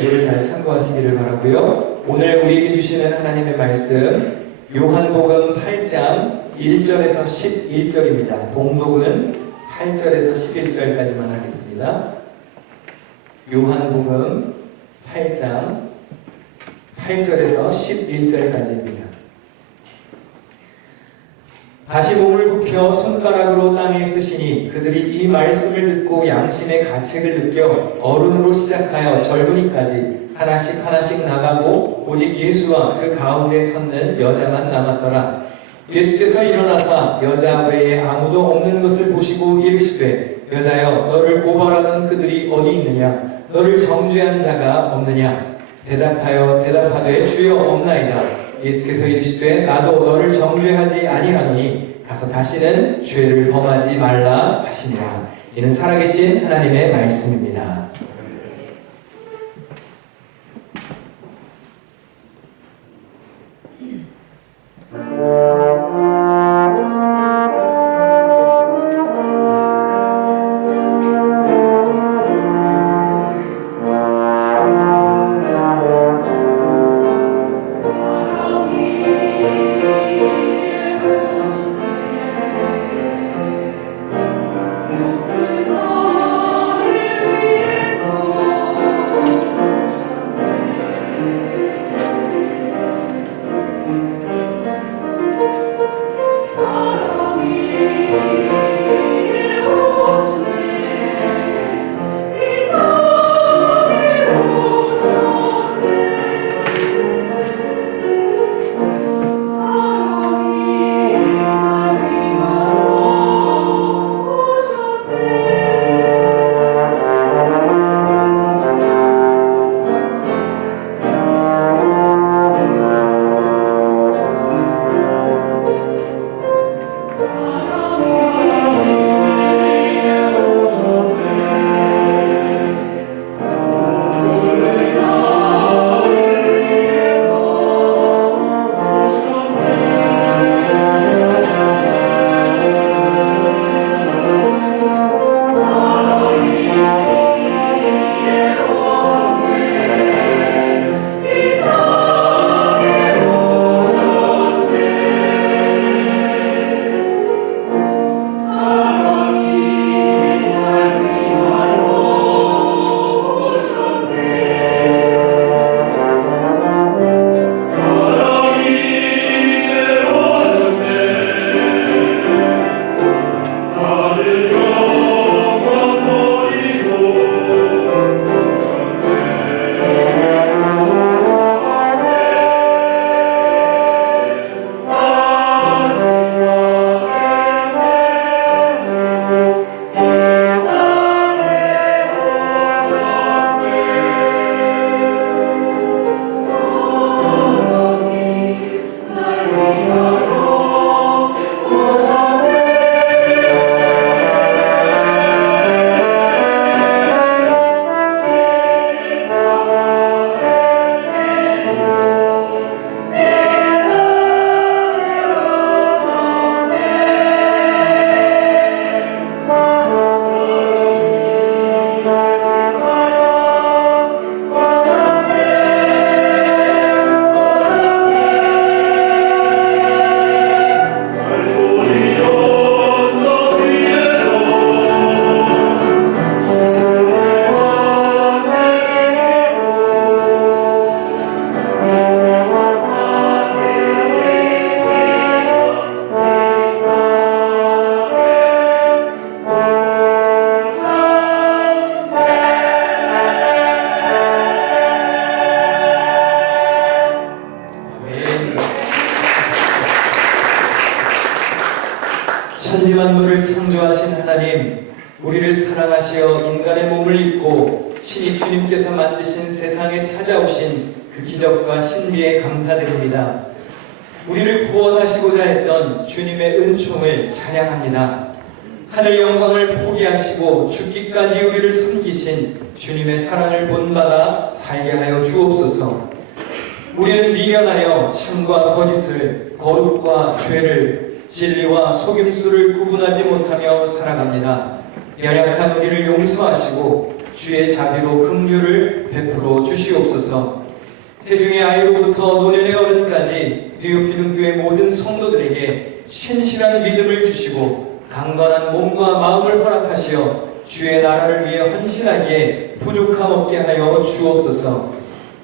자료를 잘 참고하시기를 바라고요. 오늘 우리에게 주시는 하나님의 말씀 요한복음 8장 1절에서 11절입니다. 동독은 8절에서 11절까지만 하겠습니다. 요한복음 8장 8절에서 11절까지입니다. 다시 몸을 굽혀 손가락으로 땅에 쓰시니 그들이 이 말씀을 듣고 양심의 가책을 느껴 어른으로 시작하여 젊은이까지 하나씩 하나씩 나가고 오직 예수와 그 가운데 섰는 여자만 남았더라. 예수께서 일어나사 여자 외에 아무도 없는 것을 보시고 이르시되 여자여 너를 고발하던 그들이 어디 있느냐? 너를 정죄한 자가 없느냐? 대답하되 주여 없나이다. 예수께서 이르시되 나도 너를 정죄하지 아니하노니 가서 다시는 죄를 범하지 말라 하시니라. 이는 살아계신 하나님의 말씀입니다. 천지만물을 창조하신 하나님, 우리를 사랑하시어 인간의 몸을 입고 친히 주님께서 만드신 세상에 찾아오신 그 기적과 신비에 감사드립니다. 우리를 구원하시고자 했던 주님의 은총을 찬양합니다. 하늘 영광을 포기하시고 죽기까지 우리를 섬기신 주님의 사랑을 본받아 살게 하여 주옵소서. 우리는 미련하여 참과 거짓을, 거룩과 죄를, 진리와 속임수를 구분하지 못하며 살아갑니다. 연약한 우리를 용서하시고 주의 자비로 긍휼을 베풀어 주시옵소서. 태중의 아이로부터 노년의 어른까지 뉴욕기둥교회 모든 성도들에게 신실한 믿음을 주시고 강건한 몸과 마음을 허락하시어 주의 나라를 위해 헌신하기에 부족함 없게 하여 주옵소서.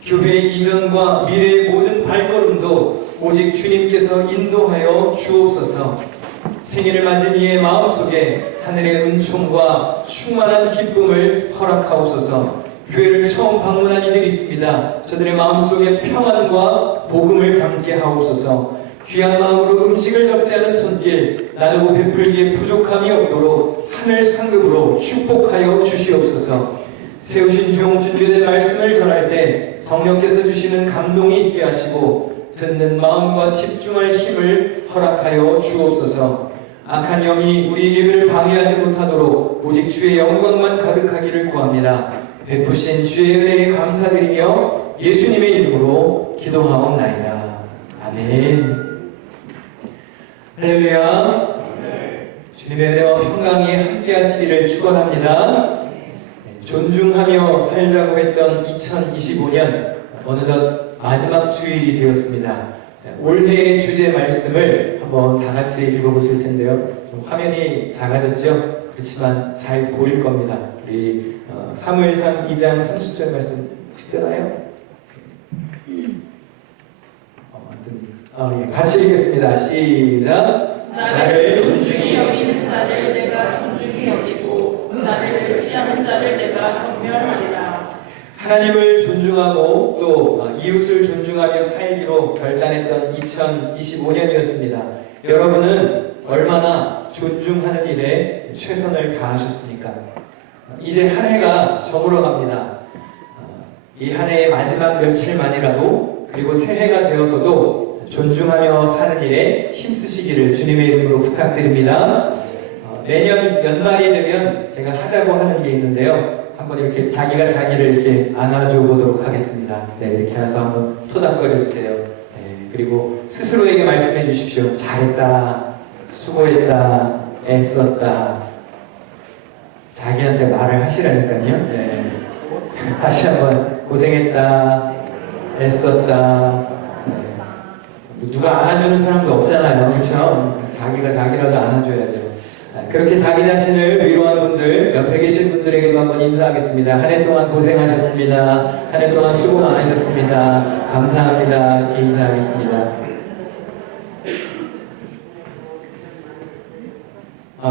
교회 이전과 미래의 모든 발걸음도 오직 주님께서 인도하여 주옵소서. 생일을 맞은 이의 마음속에 하늘의 은총과 충만한 기쁨을 허락하옵소서. 교회를 처음 방문한 이들이 있습니다. 저들의 마음속에 평안과 복음을 담게 하옵소서. 귀한 마음으로 음식을 접대하는 손길 나누고 베풀기에 부족함이 없도록 하늘 상급으로 축복하여 주시옵소서. 세우신 종 준비된 말씀을 전할 때 성령께서 주시는 감동이 있게 하시고 듣는 마음과 집중할 힘을 허락하여 주옵소서. 악한 영이 우리 예배를 방해하지 못하도록 오직 주의 영광만 가득하기를 구합니다. 베푸신 주의 은혜에 감사드리며 예수님의 이름으로 기도하옵나이다. 아멘. 할렐루야. 주님의 은혜와 평강이 함께 하시기를 축원합니다. 존중하며 살자고 했던 2025년 어느덧 마지막 주일이 되었습니다. 올해의 주제 말씀을 한번 다 같이 읽어보실 텐데요. 좀 화면이 작아졌죠? 그렇지만 잘 보일 겁니다. 우리 사무엘상 2장 30절 말씀 혹시 뜨나요? 예, 같이 읽겠습니다. 시작. 나를 존중히 여기는 자를 내가 존중히 여기고 나를 멸시하는 자를 내가 경멸하리라. 하나님을 존중하고 또 이웃을 존중하며 살기로 결단했던 2025년이었습니다. 여러분은 얼마나 존중하는 일에 최선을 다하셨습니까? 이제 한 해가 저물어갑니다. 이 한 해의 마지막 며칠만이라도 그리고 새해가 되어서도 존중하며 사는 일에 힘쓰시기를 주님의 이름으로 부탁드립니다. 매년 연말이 되면 제가 하자고 하는 게 있는데요. 한번 이렇게 자기가 자기를 이렇게 안아줘 보도록 하겠습니다. 네, 이렇게 해서 한번 토닥거려 주세요. 네, 그리고 스스로에게 말씀해 주십시오. 잘했다, 수고했다, 애썼다. 자기한테 말을 하시라니까요. 네. 다시 한번 고생했다, 애썼다. 네. 누가 안아주는 사람도 없잖아요, 그렇죠? 자기가 자기라도 안아줘야죠. 그렇게 자기 자신을 위로한 분들, 옆에 계신 분들에게도 한번 인사하겠습니다. 한 해 동안 고생하셨습니다. 한 해 동안 수고 많으셨습니다. 감사합니다. 인사하겠습니다.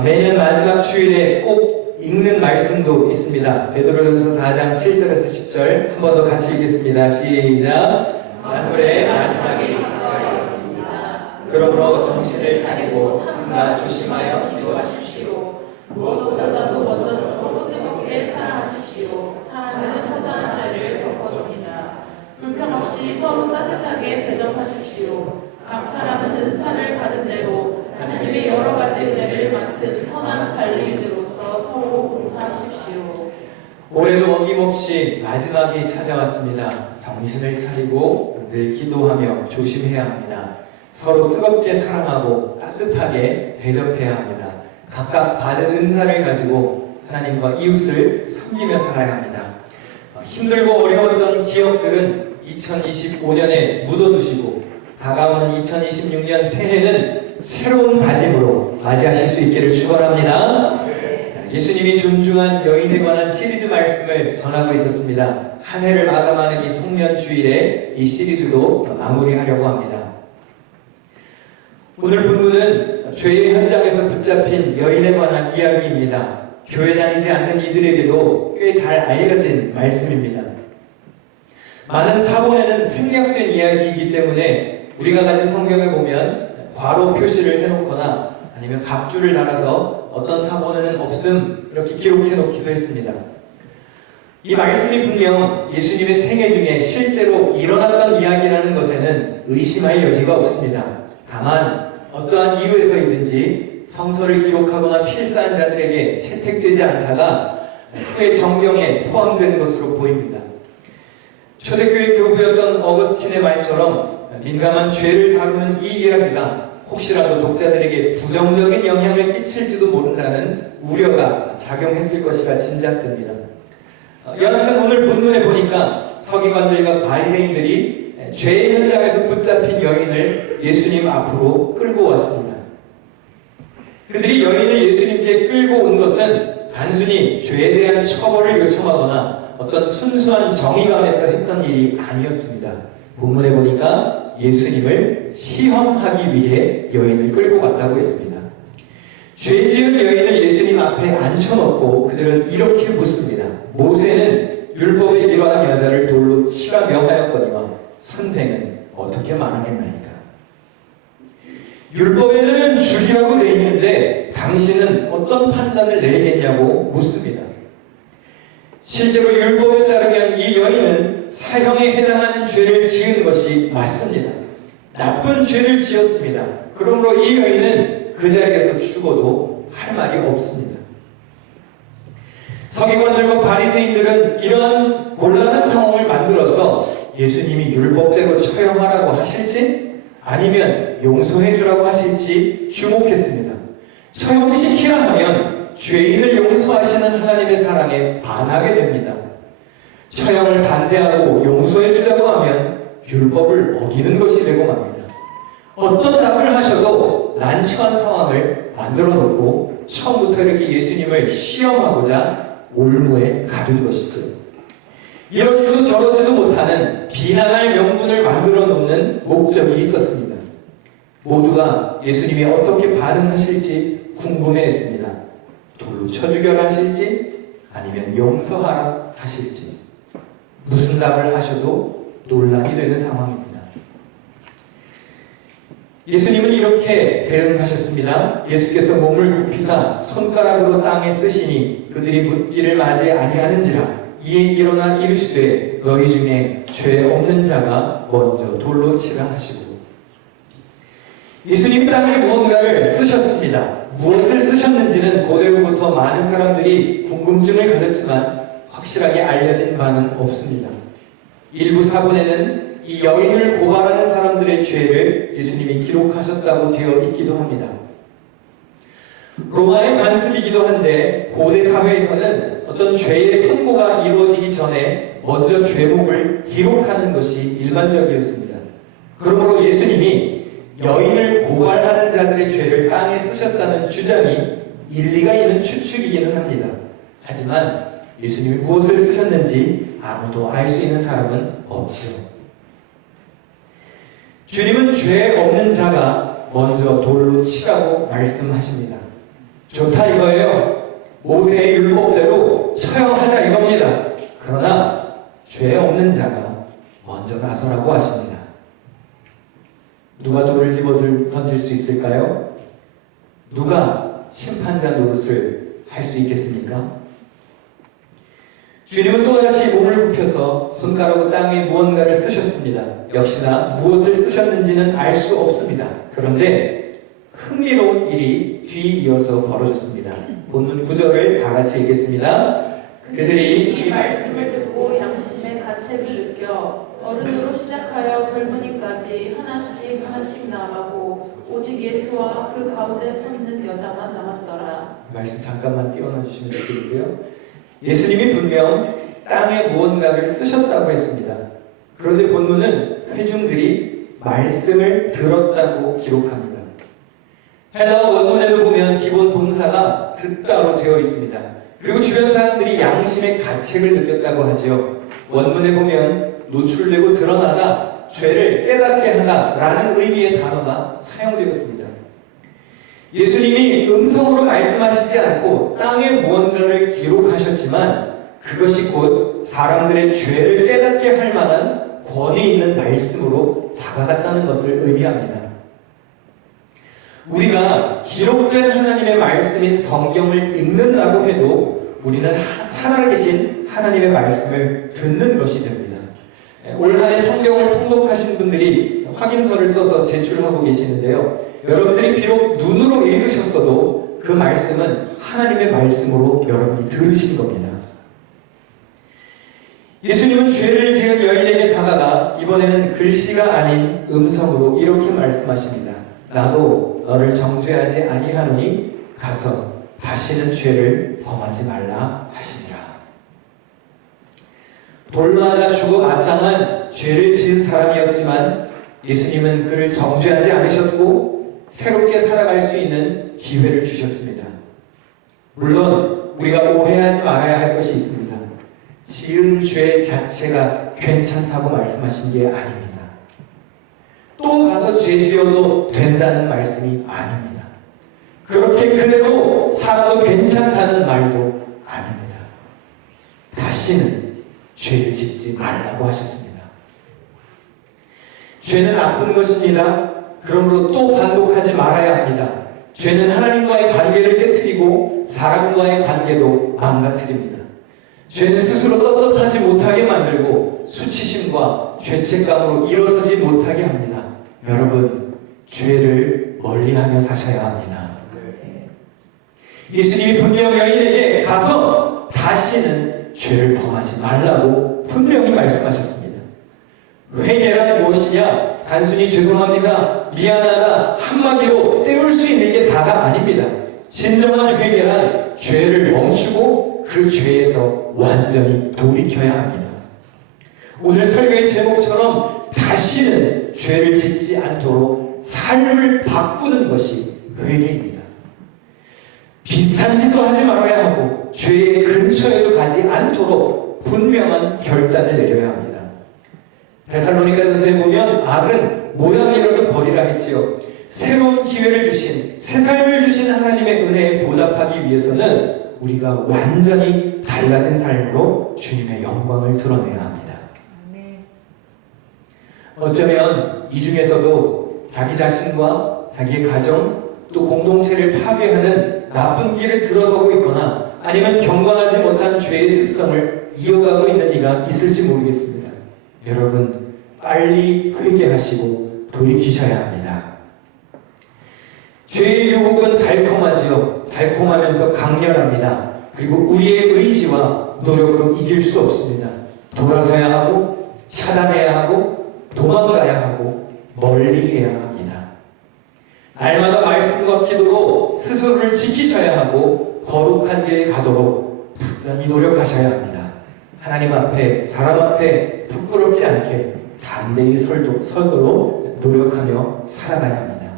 매년 마지막 주일에 꼭 읽는 말씀도 있습니다. 베드로전서 4장 7절에서 10절 한 번 더 같이 읽겠습니다. 시작. 만물의 마지막이 가까이었습니다. 그러므로 정신을 차리고 삼가 조심하여 기도하십시오. 무엇보다도 먼저 서로 뜨겁게 사랑하십시오. 사랑은 허다한 죄를 덮어줍니다. 불평 없이 서로 따뜻하게 대접하십시오. 각 사람은 은사를 받은 대로 하나님의 여러 가지 은혜를 맡은 선한 관리인으로서 서로 봉사하십시오. 올해도 어김없이 마지막이 찾아왔습니다. 정신을 차리고 늘 기도하며 조심해야 합니다. 서로 뜨겁게 사랑하고 따뜻하게 대접해야 합니다. 각각 받은 은사를 가지고 하나님과 이웃을 섬기며 살아야 합니다. 힘들고 어려웠던 기억들은 2025년에 묻어두시고 다가오는 2026년 새해는 새로운 다짐으로 맞이하실 수 있기를 축원합니다. 예수님이 존중한 여인에 관한 시리즈 말씀을 전하고 있었습니다. 한 해를 마감하는 이 송년주일에 이 시리즈도 마무리하려고 합니다. 오늘 본문은 죄의 현장에서 붙잡힌 여인에 관한 이야기입니다. 교회 다니지 않는 이들에게도 꽤 잘 알려진 말씀입니다. 많은 사본에는 생략된 이야기이기 때문에 우리가 가진 성경을 보면 괄호 표시를 해놓거나 아니면 각주를 달아서 어떤 사본에는 없음 이렇게 기록해 놓기도 했습니다. 이 말씀이 분명 예수님의 생애 중에 실제로 일어났던 이야기라는 것에는 의심할 여지가 없습니다. 다만 어떠한 이유에서이든지 성서를 기록하거나 필사한 자들에게 채택되지 않다가 후에 정경에 포함된 것으로 보입니다. 초대교회 교부였던 어거스틴의 말처럼 민감한 죄를 다루는 이 이야기가 혹시라도 독자들에게 부정적인 영향을 끼칠지도 모른다는 우려가 작용했을 것이라 짐작됩니다. 여하튼 오늘 본문에 보니까 서기관들과 바리새인들이 죄의 현장에서 붙잡힌 여인을 예수님 앞으로 끌고 왔습니다. 그들이 여인을 예수님께 끌고 온 것은 단순히 죄에 대한 처벌을 요청하거나 어떤 순수한 정의감에서 했던 일이 아니었습니다. 본문에 보니까 예수님을 시험하기 위해 여인을 끌고 왔다고 했습니다. 죄 지은 여인을 예수님 앞에 앉혀놓고 그들은 이렇게 묻습니다. 모세는 율법에 이러한 여자를 돌로 치라 명하였거니와 선생은 어떻게 말하겠나이까? 율법에는 죽이라고 되어 있는데 당신은 어떤 판단을 내리겠냐고 묻습니다. 실제로 율법에 따르면 이 여인은 사형에 해당하는 죄를 지은 것이 맞습니다. 나쁜 죄를 지었습니다. 그러므로 이 여인은 그 자리에서 죽어도 할 말이 없습니다. 서기관들과 바리새인들은 이러한 곤란한 상황을 만들어서 예수님이 율법대로 처형하라고 하실지 아니면 용서해 주라고 하실지 주목했습니다. 처형시키라 하면 죄인을 용서하시는 하나님의 사랑에 반하게 됩니다. 처형을 반대하고 용서해 주자고 하면 율법을 어기는 것이 되고 맙니다. 어떤 답을 하셔도 난처한 상황을 만들어 놓고 처음부터 이렇게 예수님을 시험하고자 올무에 가둔 것이죠. 이러지도 저러지도 못하는 비난할 명분을 만들어 놓는 목적이 있었습니다. 모두가 예수님이 어떻게 반응하실지 궁금해했습니다. 돌로 쳐 죽여라 하실지 아니면 용서하라 하실지 무슨 답을 하셔도 논란이 되는 상황입니다. 예수님은 이렇게 대응하셨습니다. 예수께서 몸을 굽히사 손가락으로 땅에 쓰시니 그들이 묻기를 맞이 아니하는지라 이에 일어나 이르시되 너희 중에 죄 없는 자가 먼저 돌로 치라 하시고 예수님이 땅에 무언가를 쓰셨습니다. 무엇을 쓰셨는지는 고대로부터 많은 사람들이 궁금증을 가졌지만 확실하게 알려진 바는 없습니다. 일부 사본에는 이 여인을 고발하는 사람들의 죄를 예수님이 기록하셨다고 되어 있기도 합니다. 로마의 관습이기도 한데 고대 사회에서는 어떤 죄의 선고가 이루어지기 전에 먼저 죄목을 기록하는 것이 일반적이었습니다. 그러므로 예수님이 여인을 고발하는 자들의 죄를 땅에 쓰셨다는 주장이 일리가 있는 추측이기는 합니다. 하지만 예수님이 무엇을 쓰셨는지 아무도 알 수 있는 사람은 없지요. 주님은 죄 없는 자가 먼저 돌로 치라고 말씀하십니다. 좋다 이거예요. 모세의 율법대로 처형하자 이겁니다. 그러나 죄 없는 자가 먼저 나서라고 하십니다. 누가 돌을 집어 던질 수 있을까요? 누가 심판자 노릇을 할 수 있겠습니까? 주님은 또다시 몸을 굽혀서 손가락으로 땅에 무언가를 쓰셨습니다. 역시나 무엇을 쓰셨는지는 알 수 없습니다. 그런데 흥미로운 일이 뒤이어서 벌어졌습니다. 본문 9절을 다 같이 읽겠습니다. 그들이 이 말씀을 듣고 양심의 가책을 느껴 어른으로 시작하여 젊은이까지 하나씩 나가고 오직 예수와 그 가운데 섰는 여자만 남았더라. 말씀 잠깐만 띄워놔 주시면 좋겠고요. 예수님이 분명 땅에 무언가를 쓰셨다고 했습니다. 그런데 본문은 회중들이 말씀을 들었다고 기록합니다. 헬라어 원문에도 보면 기본 동사가 듣다로 되어 있습니다. 그리고 주변 사람들이 양심의 가책을 느꼈다고 하죠. 원문에 보면 노출되고 드러나다, 죄를 깨닫게 하다 라는 의미의 단어가 사용되었습니다. 예수님이 음성으로 말씀하시지 않고 땅에 무언가를 기록하셨지만 그것이 곧 사람들의 죄를 깨닫게 할 만한 권위 있는 말씀으로 다가갔다는 것을 의미합니다. 우리가 기록된 하나님의 말씀인 성경을 읽는다고 해도 우리는 살아계신 하나님의 말씀을 듣는 것이 됩니다. 올 한 해 성경을 통독하신 분들이 확인서를 써서 제출하고 계시는데요. 여러분들이 비록 눈으로 읽으셨어도 그 말씀은 하나님의 말씀으로 여러분이 들으신 겁니다. 예수님은 죄를 지은 여인에게 다가가 이번에는 글씨가 아닌 음성으로 이렇게 말씀하십니다. 나도 너를 정죄하지 아니하노니 가서 다시는 죄를 범하지 말라 하시니라. 돌맞아 죽어 마땅한 죄를 지은 사람이었지만 예수님은 그를 정죄하지 않으셨고 새롭게 살아갈 수 있는 기회를 주셨습니다. 물론 우리가 오해하지 말아야 할 것이 있습니다. 지은 죄 자체가 괜찮다고 말씀하신 게 아닙니다. 또 가서 죄 지어도 된다는 말씀이 아닙니다. 그렇게 그대로 살아도 괜찮다는 말도 아닙니다. 다시는 죄를 짓지 말라고 하셨습니다. 죄는 나쁜 것입니다. 그러므로 또 반복하지 말아야 합니다. 죄는 하나님과의 관계를 깨트리고 사람과의 관계도 망가뜨립니다. 죄는 스스로 떳떳하지 못하게 만들고 수치심과 죄책감으로 일어서지 못하게 합니다. 여러분, 죄를 멀리하며 사셔야 합니다. 예수님이 분명 여인에게 가서 다시는 죄를 범하지 말라고 분명히 말씀하셨습니다. 회개란 무엇이냐? 단순히 죄송합니다, 미안하다 한마디로 때울 수 있는 게 다가 아닙니다. 진정한 회개란 죄를 멈추고 그 죄에서 완전히 돌이켜야 합니다. 오늘 설교의 제목처럼 다시는 죄를 짓지 않도록 삶을 바꾸는 것이 회개입니다. 비슷한 짓도 하지 말아야 하고 죄의 근처에도 가지 않도록 분명한 결단을 내려야 합니다. 데살로니가전서에 보면 악은 모양이라도 버리라 했지요. 새로운 기회를 주신, 새 삶을 주신 하나님의 은혜에 보답하기 위해서는 우리가 완전히 달라진 삶으로 주님의 영광을 드러내야 합니다. 어쩌면 이 중에서도 자기 자신과 자기의 가정 또 공동체를 파괴하는 나쁜 길을 들어서고 있거나 아니면 경건하지 못한 죄의 습성을 이어가고 있는 이가 있을지 모르겠습니다. 여러분, 빨리 회개하시고 돌이키셔야 합니다. 죄의 유혹은 달콤하지요. 달콤하면서 강렬합니다. 그리고 우리의 의지와 노력으로 이길 수 없습니다. 돌아서야 하고 차단해야 하고 도망가야 하고 멀리해야 합니다. 날마다 말씀과 기도로 스스로를 지키셔야 하고 거룩한 길 가도록 부단히 노력하셔야 합니다. 하나님 앞에 사람 앞에 부끄럽지 않게 담대히 서도록 노력하며 살아가야 합니다.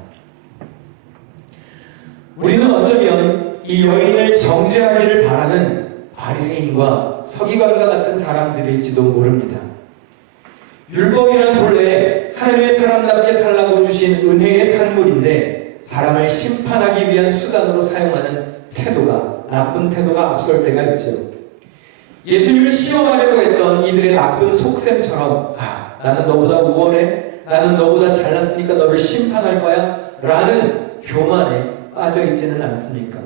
우리는 어쩌면 이 여인을 정죄하기를 바라는 바리새인과 서기관과 같은 사람들일지도 모릅니다. 율법이란 본래 하나님의 사람답게 살라고 주신 은혜의 산물인데 사람을 심판하기 위한 수단으로 사용하는 태도가, 나쁜 태도가 앞설 때가 있죠. 예수님을 시험하려고 했던 이들의 나쁜 속셈처럼 나는 너보다 우월해, 나는 너보다 잘났으니까 너를 심판할 거야 라는 교만에 빠져 있지는 않습니까?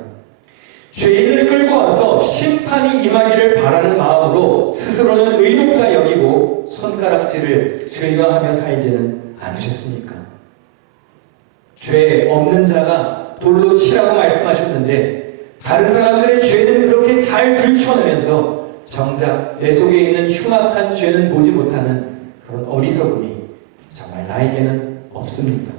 죄인을 끌고 와서 심판이 임하기를 바라는 마음으로 스스로는 의롭다 여기고 손가락질을 즐겨하며 살지는 않으셨습니까? 죄 없는 자가 돌로 치라고 말씀하셨는데 다른 사람들의 죄는 그렇게 잘 들춰내면서 정작 내 속에 있는 흉악한 죄는 보지 못하는 그런 어리석음이 정말 나에게는 없습니다.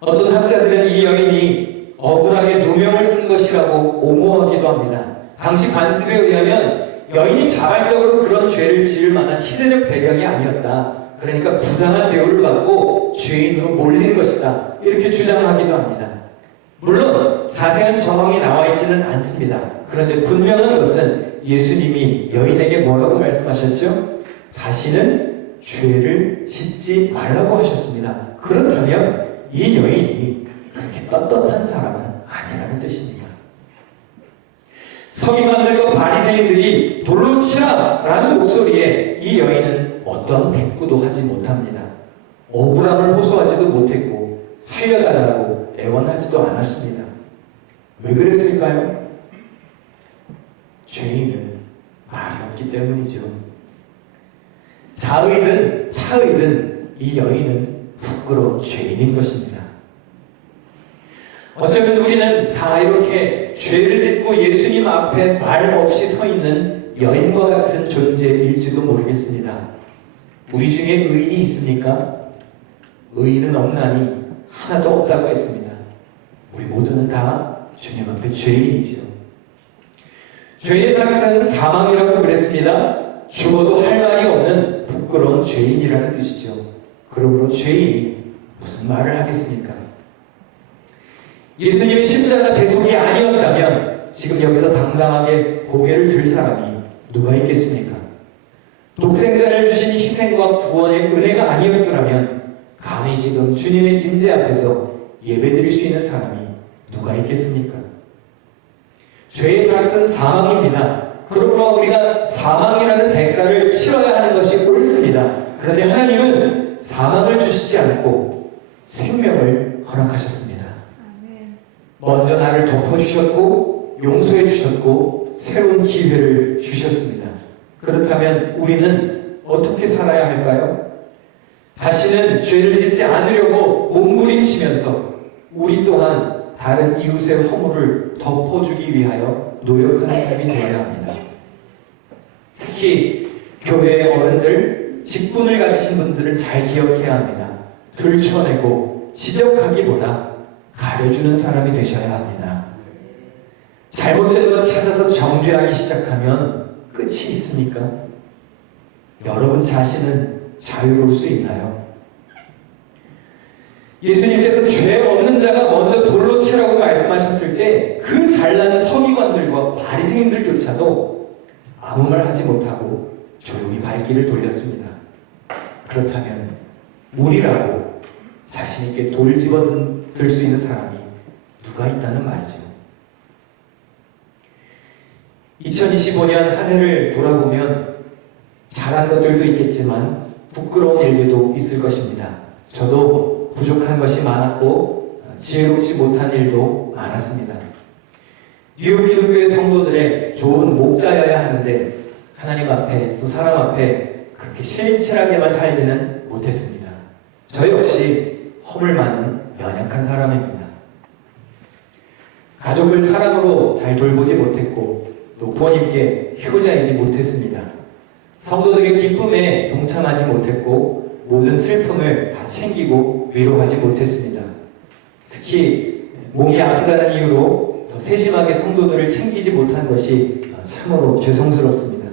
어떤 학자들은 이 여인이 억울하게 누명을 쓴 것이라고 옹호하기도 합니다. 당시 관습에 의하면 여인이 자발적으로 그런 죄를 지을 만한 시대적 배경이 아니었다. 그러니까 부당한 대우를 받고 죄인으로 몰린 것이다. 이렇게 주장하기도 합니다. 물론 자세한 정황이 나와 있지는 않습니다. 그런데 분명한 것은 예수님이 여인에게 뭐라고 말씀하셨죠? 다시는 죄를 짓지 말라고 하셨습니다. 그렇다면 이 여인이 그렇게 떳떳한 사람은 아니라는 뜻입니다. 서기관들과 바리새인들이 돌로 치라 라는 목소리에 이 여인은 어떤 대꾸도 하지 못합니다. 억울함을 호소하지도 못했고 살려달라고 애원하지도 않았습니다. 왜 그랬을까요? 죄인은 말이 없기 때문이죠. 자의든 타의든 이 여인은 부끄러운 죄인인 것입니다. 어쩌면 우리는 다 이렇게 죄를 짓고 예수님 앞에 말 없이 서 있는 여인과 같은 존재일지도 모르겠습니다. 우리 중에 의인이 있습니까? 의인은 없나니 하나도 없다고 했습니다. 우리 모두는 다 주님 앞에 죄인이지요. 죄의 삭은 사망이라고 그랬습니다. 죽어도 할 말이 없는 부끄러운 죄인이라는 뜻이죠. 그러므로 죄인이 무슨 말을 하겠습니까? 예수님이 십자가 대속이 아니었다면 지금 여기서 당당하게 고개를 들 사람이 누가 있겠습니까? 독생자를 주신 희생과 구원의 은혜가 아니었더라면 감히 지금 주님의 임재 앞에서 예배드릴 수 있는 사람이 누가 있겠습니까? 죄의 삭은 사망입니다. 그러므로 우리가 사망이라는 대가를 치러야 하는 것이 옳습니다. 그런데 하나님은 사망을 주시지 않고 생명을 허락하셨습니다. 먼저 나를 덮어주셨고 용서해 주셨고 새로운 기회를 주셨습니다. 그렇다면 우리는 어떻게 살아야 할까요? 다시는 죄를 짓지 않으려고 몸부림치면서 우리 또한 다른 이웃의 허물을 덮어주기 위하여 노력하는 삶이 되어야 합니다. 특히 교회의 어른들, 직분을 가지신 분들은 잘 기억해야 합니다. 들춰내고 지적하기보다 가려주는 사람이 되셔야 합니다. 잘못된 것 찾아서 정죄하기 시작하면 끝이 있습니까? 여러분 자신은 자유로울 수 있나요? 예수님께서 죄 없는 자가 먼저 돌로 치라고 말씀하셨을 때 그 잘난 서기관들과 바리새인들조차도 아무 말 하지 못하고 조용히 발길을 돌렸습니다. 그렇다면 우리라고 자신 있게 돌 집어들 수 있는 사람이 누가 있다는 말이죠. 2025년 한 해를 돌아보면 잘한 것들도 있겠지만 부끄러운 일들도 있을 것입니다. 저도 부족한 것이 많았고 지혜롭지 못한 일도 많았습니다. 뉴욕 기독교의 성도들의 좋은 목자여야 하는데 하나님 앞에 또 사람 앞에 그렇게 신실하게만 살지는 못했습니다. 저 역시 허물 많은 연약한 사람입니다. 가족을 사랑으로 잘 돌보지 못했고 또 부모님께 효자이지 못했습니다. 성도들의 기쁨에 동참하지 못했고 모든 슬픔을 다 챙기고 위로하지 못했습니다. 특히 몸이 아프다는 이유로 더 세심하게 성도들을 챙기지 못한 것이 참으로 죄송스럽습니다.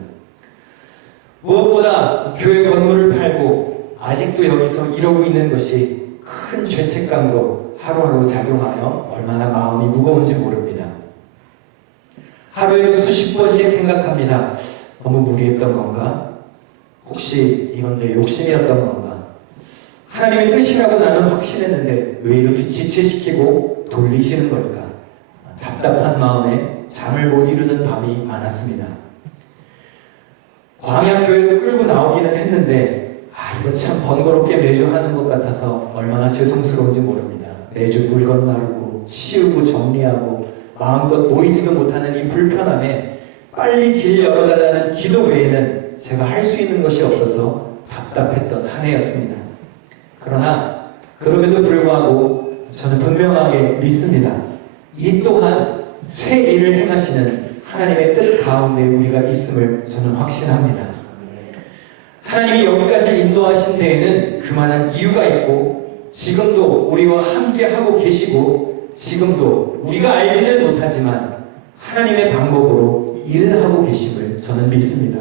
무엇보다 교회 건물을 팔고 아직도 여기서 이러고 있는 것이 큰 죄책감도 하루하루 작용하여 얼마나 마음이 무거운지 모릅니다. 하루에 수십 번씩 생각합니다. 너무 무리했던 건가? 혹시 이건 내 욕심이었던 건가? 하나님의 뜻이라고 나는 확신했는데 왜 이렇게 지체시키고 돌리시는 걸까? 답답한 마음에 잠을 못 이루는 밤이 많았습니다. 광야교회로 끌고 나오기는 했는데 이거 참 번거롭게 매주 하는 것 같아서 얼마나 죄송스러운지 모릅니다. 매주 물건 마르고 치우고 정리하고 마음껏 모이지도 못하는 이 불편함에 빨리 길 열어달라는 기도 외에는 제가 할 수 있는 것이 없어서 답답했던 한 해였습니다. 그러나 그럼에도 불구하고 저는 분명하게 믿습니다. 이 또한 새 일을 행하시는 하나님의 뜻 가운데 우리가 있음을 저는 확신합니다. 하나님이 여기까지 인도하신 데에는 그만한 이유가 있고 지금도 우리와 함께 하고 계시고 지금도 우리가 알지는 못하지만 하나님의 방법으로 일하고 계심을 저는 믿습니다.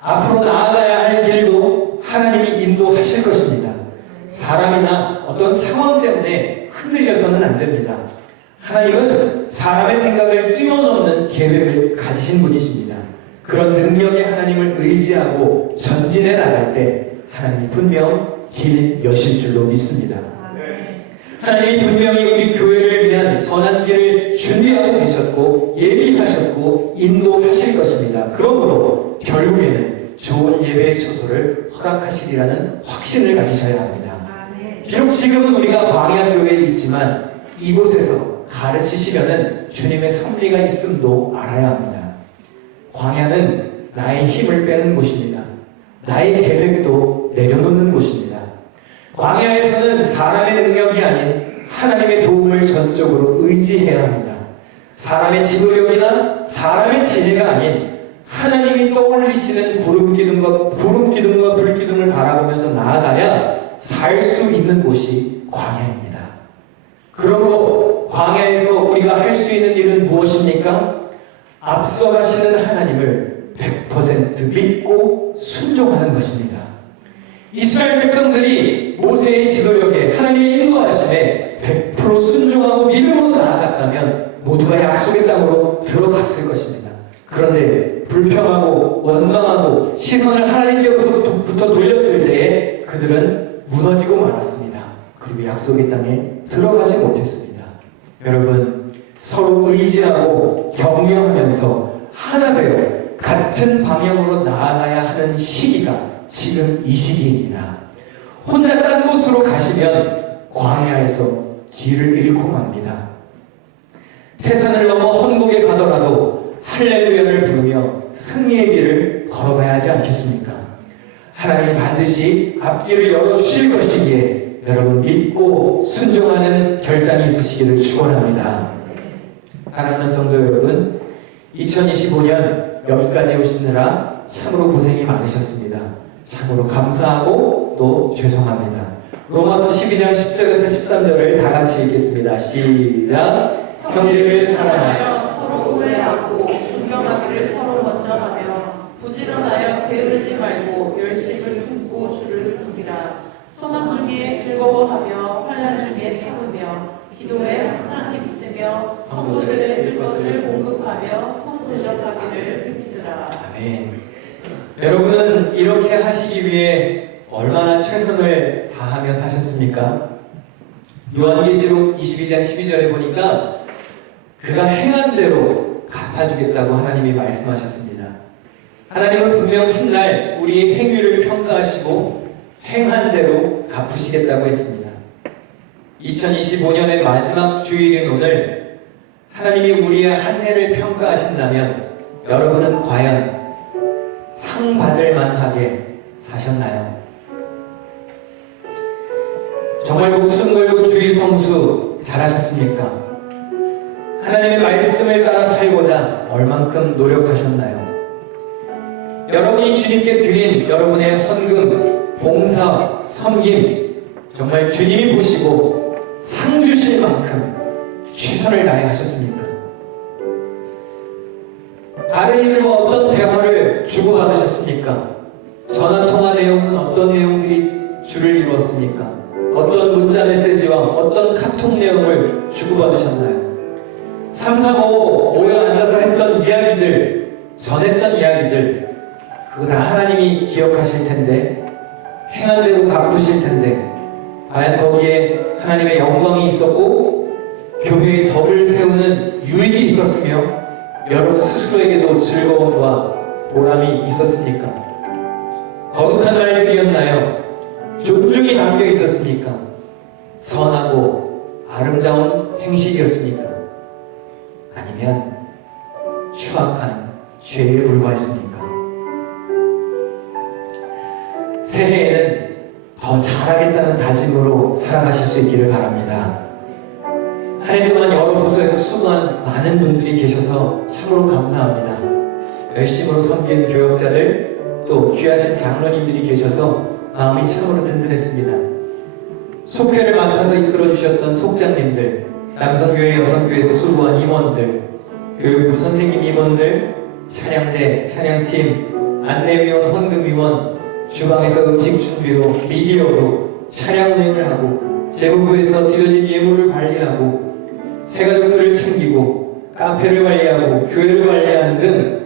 앞으로 나아가야 할 길도 하나님이 인도하실 것입니다. 사람이나 어떤 상황 때문에 흔들려서는 안 됩니다. 하나님은 사람의 생각을 뛰어넘는 계획을 가지신 분이십니다. 그런 능력의 하나님을 의지하고 전진해 나갈 때 하나님이 분명 길 여실 줄로 믿습니다. 하나님이 분명히 우리 교회를 위한 선한 길을 준비하고 계셨고 예비하셨고 인도하실 것입니다. 그러므로 결국에는 좋은 예배의 처소를 허락하시리라는 확신을 가지셔야 합니다. 비록 지금은 우리가 광야교회에 있지만 이곳에서 가르치시려는 주님의 섭리가 있음도 알아야 합니다. 광야는 나의 힘을 빼는 곳입니다. 나의 계획도 내려놓는 곳입니다. 광야에서는 사람의 능력이 아닌 하나님의 도움을 전적으로 의지해야 합니다. 사람의 지도력이나 사람의 지혜가 아닌 하나님이 떠올리시는 구름 기둥과 불 기둥을 바라보면서 나아가야 살 수 있는 곳이 광야입니다. 그러므로 광야에서 우리가 할 수 있는 일은 무엇입니까? 앞서가시는 하나님을 100% 믿고 순종하는 것입니다. 이스라엘 백성들이 모세의 지도력에 하나님의 인도하심에 100% 순종하고 믿음으로 나아갔다면 모두가 약속의 땅으로 들어갔을 것입니다. 그런데 불평하고 원망하고 시선을 하나님께로부터 돌렸을 때에 그들은 무너지고 말았습니다. 그리고 약속의 땅에 들어가지 못했습니다. 여러분, 서로 의지하고 격려하면서 하나 되어 같은 방향으로 나아가야 하는 시기가 지금 이 시기입니다. 혼자 딴 곳으로 가시면 광야에서 길을 잃고 맙니다. 태산을 넘어 헌곡에 가더라도 할렐루야를 부르며 승리의 길을 걸어가야 하지 않겠습니까? 하나님이 반드시 앞길을 열어주실 것이기에 여러분 믿고 순종하는 결단이 있으시기를 축원합니다. 사랑하는 성도 여러분, 2025년 여기까지 오시느라 참으로 고생이 많으셨습니다. 참으로 감사하고 또 죄송합니다. 로마서 12장 10절에서 13절을 다 같이 읽겠습니다. 시작. 형제를 사랑하여 서로 우애하고 존경하기를 서로 먼저 하며 부지런하여 게으르지 말고 열심을 품고 주를 섬기라. 소망 중에 즐거워하며 환난 중에 참으며 기도에 항상 힘쓰며 성도들의 쓸 것을 공급하며 손대접하기를 힘쓰라. 아멘. 여러분은 이렇게 하시기 위해 얼마나 최선을 다하며 사셨습니까? 요한계시록 22장 12절에 보니까 그가 행한 대로 갚아주겠다고 하나님이 말씀하셨습니다. 하나님은 분명 훗날 우리의 행위를 평가하시고 행한 대로 갚으시겠다고 했습니다. 2025년의 마지막 주일인 오늘 하나님이 우리의 한 해를 평가하신다면 여러분은 과연 상 받을 만하게 사셨나요? 정말 목숨 걸고 주의 성수 잘하셨습니까? 하나님의 말씀을 따라 살고자 얼만큼 노력하셨나요? 여러분이 주님께 드린 여러분의 헌금, 봉사, 섬김 정말 주님이 보시고 상 주실 만큼 최선을 다해 하셨습니까? 다른 이들과 어떤 대화를 주고받으셨습니까? 전화통화 내용은 어떤 내용들이 주를 이루었습니까? 어떤 문자 메시지와 어떤 카톡 내용을 주고받으셨나요? 3, 4, 5 모여 앉아서 했던 이야기들, 전했던 이야기들 그거 다 하나님이 기억하실 텐데 행한 대로 갚으실 텐데 과연 거기에 하나님의 영광이 있었고 교회의 덕을 세우는 유익이 있었으며 여러분 스스로에게도 즐거움과 보람이 있었습니까? 거룩한 말들이었나요? 존중이 담겨 있었습니까? 선하고 아름다운 행실이었습니까? 아니면 추악한 죄에 불과했습니까? 새해에는 더 잘하겠다는 다짐으로 살아가실 수 있기를 바랍니다. 한 해 동안 여러 부서에서 수고한 많은 분들이 계셔서 참으로 감사합니다. 열심으로 섬긴 교역자들 또 귀하신 장로님들이 계셔서 마음이 참으로 든든했습니다. 속회를 맡아서 이끌어주셨던 속장님들, 남성교회, 여성교회에서 수고한 임원들, 교육부 선생님 임원들, 찬양대, 찬양팀, 안내위원, 헌금위원, 주방에서 음식 준비로, 미디어로 차량 운행을 하고, 재무부에서 드려진 예물을 관리하고, 새가족들을 챙기고, 카페를 관리하고, 교회를 관리하는 등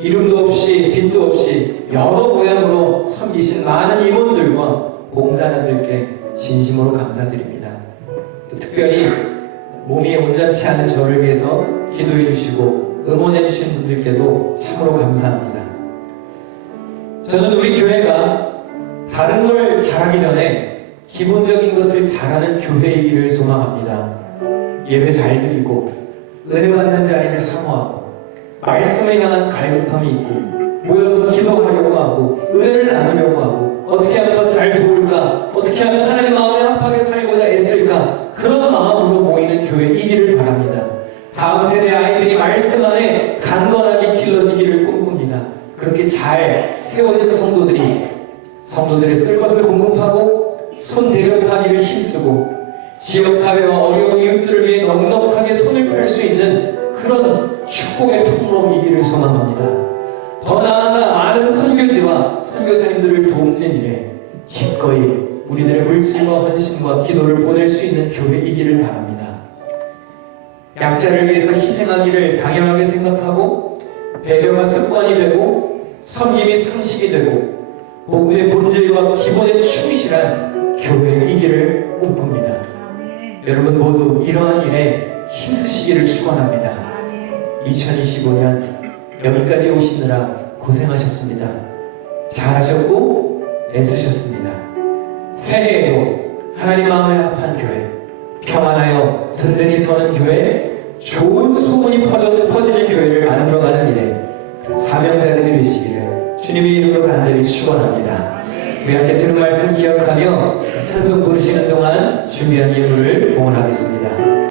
이름도 없이 빚도 없이 여러 모양으로 섬기신 많은 임원들과 봉사자들께 진심으로 감사드립니다. 또 특별히 몸이 온전치 않은 저를 위해서 기도해 주시고 응원해 주신 분들께도 참으로 감사합니다. 저는 우리 교회가 다른 걸 잘하기 전에 기본적인 것을 잘하는 교회이기를 소망합니다. 예배 잘 드리고 은혜 받는 자리를 사모하고 말씀에 향한 갈급함이 있고 모여서 기도하려고 하고 은혜를 나누려고 하고 어떻게 하면 더 잘 도울까, 어떻게 하면 하나님 마음에 합하게 살고자 애쓸까, 그런 마음으로 모이는 교회이기를 바랍니다. 다음 세대 아이들이 말씀 안에 강건하게 길러지기를 꿈꿉니다. 그렇게 잘 세워진 성도들이 쓸 것을 공급하고 손 대접하기를 힘쓰고 지역사회와 어려운 이웃들을 위해 넉넉하게 손을 펼 수 있는 그런 축복의 통로이기를 소망합니다. 더 나아가 많은 선교지와 선교사님들을 돕는 일에 기꺼이 우리들의 물질과 헌신과 기도를 보낼 수 있는 교회이기를 바랍니다. 약자를 위해서 희생하기를 당연하게 생각하고 배려가 습관이 되고 섬김이 상식이 되고 복음의 본질과 기본에 충실한 교회이기를 꿈꿉니다. 여러분 모두 이러한 일에 힘쓰시기를 축원합니다. 2025년 여기까지 오시느라 고생하셨습니다. 잘하셨고 애쓰셨습니다. 새해에도 하나님 마음에 합한 교회, 평안하여 든든히 서는 교회, 좋은 소문이 퍼지는 교회를 만들어가는 일에 사명자들이 되시기를 주님의 이름으로 간절히 축원합니다. 우리 함께 들은 말씀 기억하며 찬송 부르시는 동안 준비한 예물을 봉헌하겠습니다.